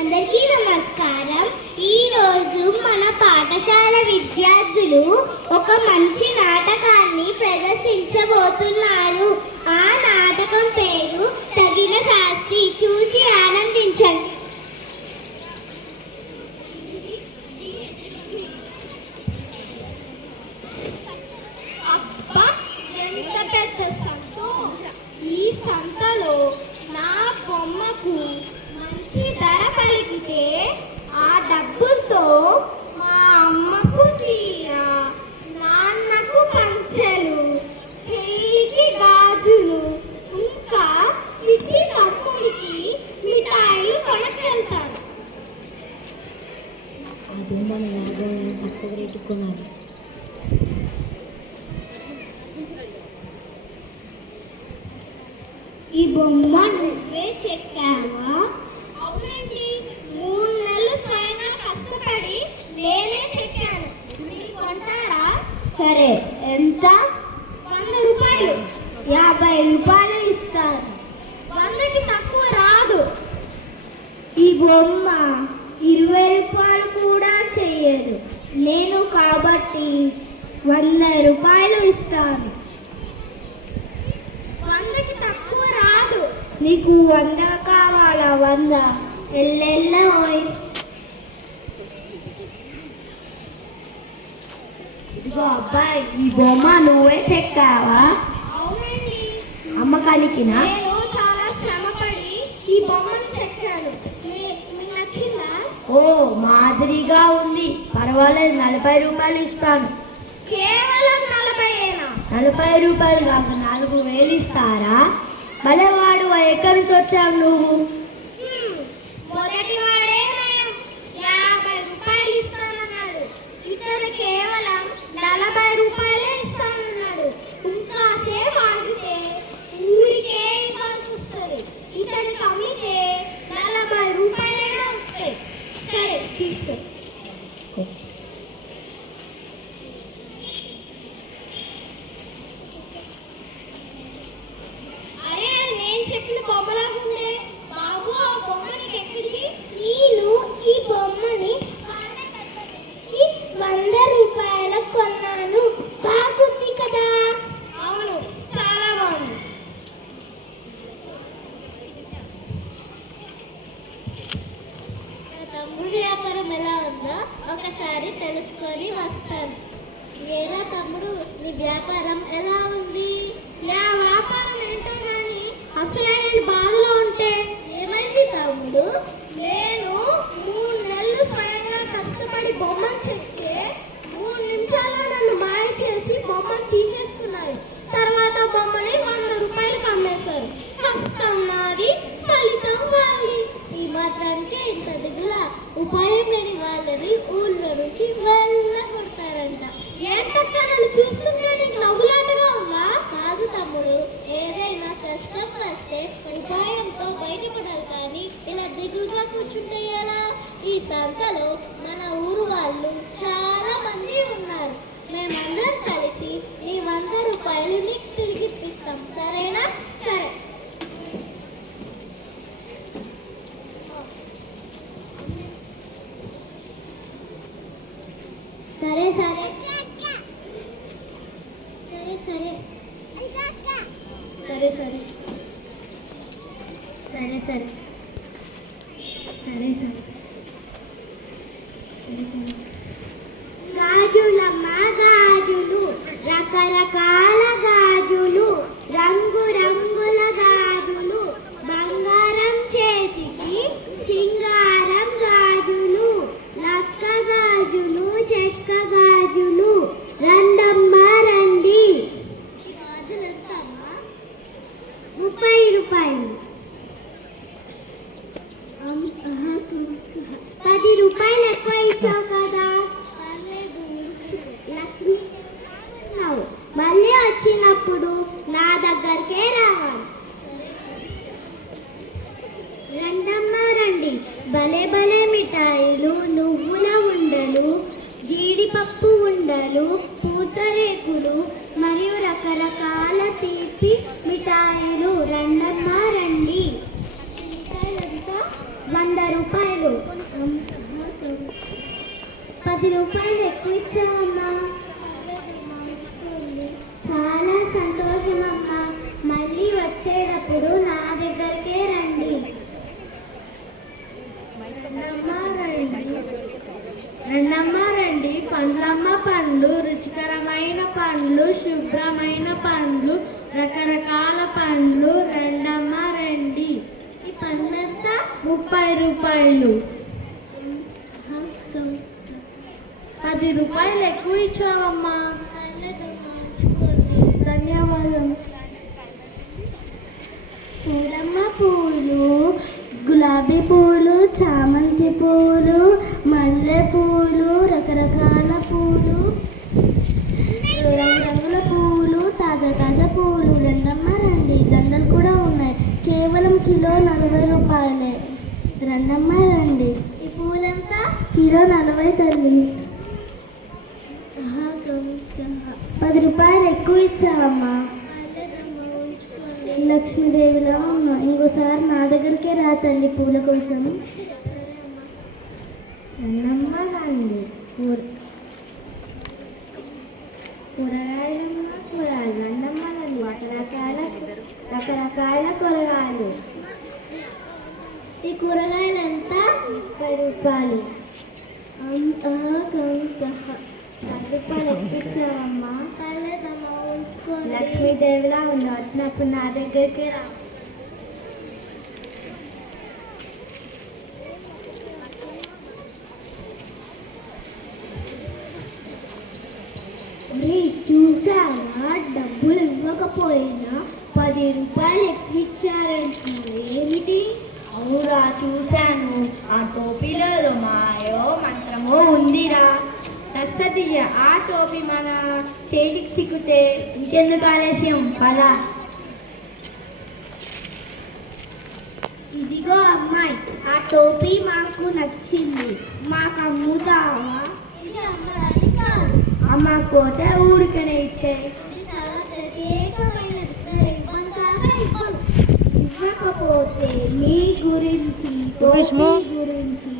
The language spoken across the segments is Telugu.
అందరికీ నమస్కారం. ఈరోజు మన పాఠశాల విద్యార్థులు ఒక మంచి నాటకాన్ని ప్రదర్శించబోతున్నారు. ఆ నాటకం పేరు తగిన శాస్తి. చూసి ఆనందించండి. అబ్బా, ఎంత పెద్ద సంతో! ఈ సంతలో నా బొమ్మకు మంచి ధర పలికితే ఆ డబ్బులతో మా అమ్మకు చీర, నాన్నకు పంచెలు, చెల్లికి గాజులు, ఇంకా చిట్టి తమ్ముడికి మిఠాయిలు కొనకెళ్తాను. ఆ బొమ్మను లాభం తక్కువ రేటు కొనాలి. ఈ బొమ్మ నువ్వే చెక్కావా? అవునండి, 3 నెలలు స్వయంగా కష్టపడి నేనే చెక్కాను. మీరు కొంటారా? సరే, ఎంత? 100 రూపాయలు. 50 రూపాయలు ఇస్తాను. 100కి తక్కువ రాదు. ఈ బొమ్మ 20 రూపాయలు కూడా చెయ్యదు. నేను కాబట్టి 100 రూపాయలు ఇస్తాను. 100కి తక్కువ రాదు. నీకు 100 కావాలా? 100 ఎల్లెల్లోయ్. ఇదిగో అబ్బాయి, ఈ బొమ్మ నువ్వే చెక్కావా? అవునండి, అమ్మకానికినా? నేను చాలా శ్రమపడి ఈ బొమ్మను చెక్కాను. మీకు నచ్చిందా? ఓ, మాదిరిగా ఉంది. పర్వాలేదు, 40 రూపాయలు ఇస్తాను. కేవలం 40ఏనా? 40 రూపాయలు కాక 4000 ఇస్తారా? భలేవాడు, ఎక్కడి నుంచి వచ్చావు నువ్వు? మొదటి వాడే నయం. 50 రూపాయలు ఇస్తానన్నాడు. ఇతను కేవలం 40 రూపాయలే ఇస్తానన్నాడు. ఇంకాసేపు ఆగితే ఊరికే ఇవ్వాల్సి వస్తుంది. ఇతనికి అమ్మితే 40 రూపాయలైనా వస్తాయి. సరే, తీసుకో. అరే, నేను చెప్పిన బొమ్మలాగుందే బాబు. ఆ బొమ్మ నీకు ఎక్కడిది? నేను ఈ బొమ్మని 100 రూపాయలకు కొన్నాను. బాగుంది కదా? అవును, చాలా బాగుంది. తమ్ముడి వ్యాపారం ఎలా ఉందో ఒకసారి తెలుసుకొని వస్తాను. ఏరా తమ్ముడు, నీ వ్యాపారం ఎలా ఉంది? నా వ్యాపారం ఏంటో కానీ అసలే నేను బాధలో ఉంటే. ఏమైంది తమ్ముడు? నేను 3 నెలలు స్వయంగా కష్టపడి బొమ్మను చెక్కే 3 నిమిషాల్లో నన్ను మాయ చేసి బొమ్మను తీసేసుకున్నారు. తర్వాత బొమ్మని 100 రూపాయలకు అమ్మేశారు. కష్టం నాది, ఫలితం వాళ్ళది. ఈ మాత్రానికి ఇంత దిగులా? ఉపాయం లేని వాళ్ళని ఊళ్ళో నుంచి వెళ్ళగొడతారంట. ఏంటక్క, నన్ను చూస్తుంటే నీకు నవ్వులాటగా ఉందా? కాదు తమ్ముడు, ఏదైనా కష్టం వస్తే ఉపాయంతో బయటపడాలి, కానీ ఇలా దిగులుగా కూర్చుంటే ఎలా? ఈ సంతలో మన ఊరు వాళ్ళు చాలా మంది ఉన్నారు. మేమందరం కలిసి నీ 100 రూపాయలు నీకు తిరిగి ఇప్పిస్తాం. సరేనా? సరే. సరే సరే సరే సరే సరే సరే సరే సరే సరే సరే సరే సరే. గాజులమ్మ గాజులు, రకరకాల గాజులు, రంగు రంగుల గాజులు, బంగారం చేతికి సింగారం గాజులు, లక్క గాజులు, చెక్క గాజులు. రండమ్మ రండి. గాజులు ఎంతమ్మా? 30 రూపాయలు. 10 రూపాయలు ఎక్కువ ఇచ్చావు కదా. పర్లేదు, లక్ష్మి మళ్ళీ వచ్చినప్పుడు నా దగ్గరకే రావాలి. రండమ్మ రండి. భలే భలే మిఠాయిలు, నువ్వుల ఉండలు, జీడిపప్పు ఉండలు, పూతరేకులు మరియు రకరకాల తీపి మిఠాయిలు. రండమ్మ రండి. 100 రూపాయలు. రకరకాల పండ్లు రెండమ్మ రండి. ఈ పండ్లంతా 30 రూపాయలు. 10 రూపాయలు ఎక్కువ ఇచ్చావమ్మా. ధన్యవాదం. పూలమ్మ పూలు, గులాబీ పూలు, చామంతి పూలు, మల్లె పూలు, రకరకాల పూలు, రంగురంగుల పూలు, తాజా తాజా పూలు రెండమ్మ రండి. దండలు కూడా ఉన్నాయి. కేవలం కిలో 40 రూపాయలే. రెండమ్మ రండి. ఈ పూలంతా కిలో 40 తల్లి. 10 రూపాయలు ఎక్కువ ఇచ్చావమ్మా. లక్ష్మీదేవిలా ఉన్నా. ఇంకోసారి నా దగ్గరికే రా తల్లి పూల కోసం. రెండమ్మ రండి. కూరగాయలు రెండమ్మ రండి. రకరకాల కూరగాయలు. ఈ కూరగాయలు ఎంత? 10 రూపాయలు. 10 రూపాయలు ఎక్కించావమ్మా. లక్ష్మీదేవిలా ఉంది. వచ్చినప్పుడు నా దగ్గరికి రా. చూసారా, డబ్బులు ఇవ్వకపోయినా 10 రూపాయలు ఎక్కిచ్చారంటున్నారు. ఏమిటి? అవురా, చూశాను. ఆ టోపీలో మాయో మంత్రమో ఉందిరా. తస్సదియ్య, ఆ టోపీ మన చేతికి చిక్కితే ఇంకెందుకు ఆలస్యం, పదా. ఇదిగో అమ్మాయి, ఆ టోపీ మాకు నచ్చింది. మాకు అమ్ముతావా? అమ్మకపోతే ఊరికనే ఇచ్చేది. ఇవ్వకపోతే మీ గురించి, టోపీ గురించి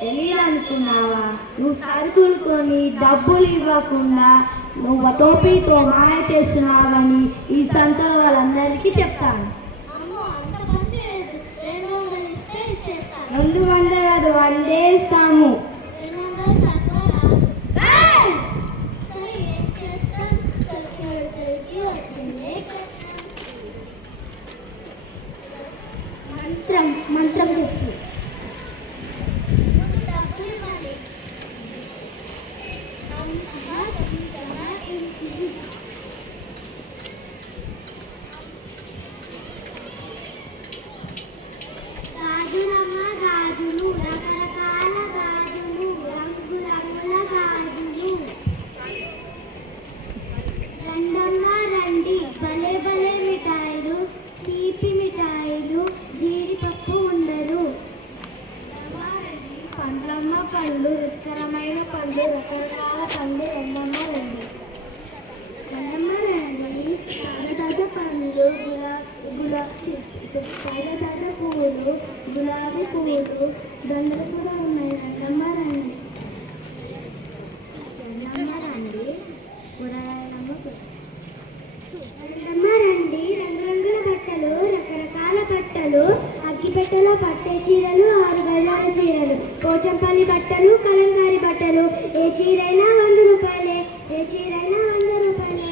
తెలియాలనుకున్నావా? నువ్వు సరుకులు కొని డబ్బులు ఇవ్వకుండా నువ్వు టోపీతో మాయ చేస్తున్నావని ఈ సంతలో వాళ్ళందరికీ చెప్తాను. 200 కాదు, 100 ఇస్తాము. మంత్రం చెప్పు. గాజులమ్మ గాజులు, రకరకాల గాజులు, రంగురంగుల గాజులు. రెండమ్మ రండి. భలే భలే మిఠాయిలు, తీపి మిఠాయిలు, జీడిపప్పు ఉండలు. పండ్లమ్మ పళ్ళు, రుచికరమైన పళ్ళు, రకరకాల పళ్ళు. రెండమ్మ రండి. రెండమ్మ రండి. తాజా పండ్లు, తాజా పువ్వులు, గులాబీ పువ్వులు, దండలు కూడా ఉన్నాయి. రెండమ్మ రండి. రెండమ్మ రండి. కూరగాయలమ్మ. రెండమ్మ రండి. రంగురంగుల బట్టలు, రకరకాల బట్టలు, అగ్గిపెట్టెల పట్టే చీరలు, 6 గజాల చీరలు, పోచంపల్లి బట్టలు, కలంకారీ బట్టలు. ఏ చీరైనా 100 రూపాయలే. ఏ చీరైనా 100 రూపాయలే.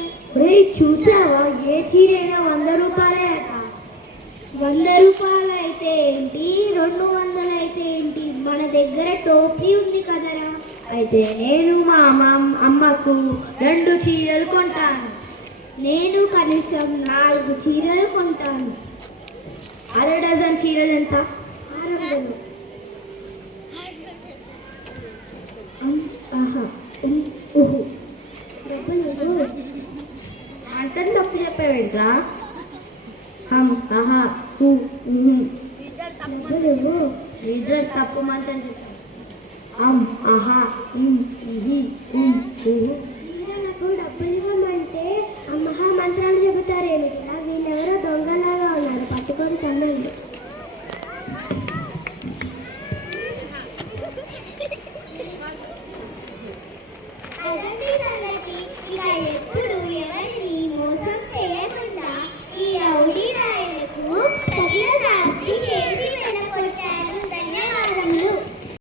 చూసావా, ఏ చీరైనా 100 రూపాయలే అట. 100 రూపాయలు అయితే ఏంటి, 200 అయితే ఏంటి? మన దగ్గర టోపీ ఉంది కదరా. అయితే నేను మా అమ్మకు 2 చీరలు కొంటాను. నేను కనీసం 4 చీరలు కొంటాను. 1/2 డజన్ చీరలు ఎంత? 600. అంత తప్పు చెప్పావేంట్రా? ఇద్దరు తప్పు మంత్రం చీరలకు డబ్బులు ఇవ్వమంటే అమ్మహా మంత్రాలు చెబుతారేమిట్రా? వీళ్ళెవరో దొంగలాగా ఉన్నారు, పట్టుకొని తన్నండి.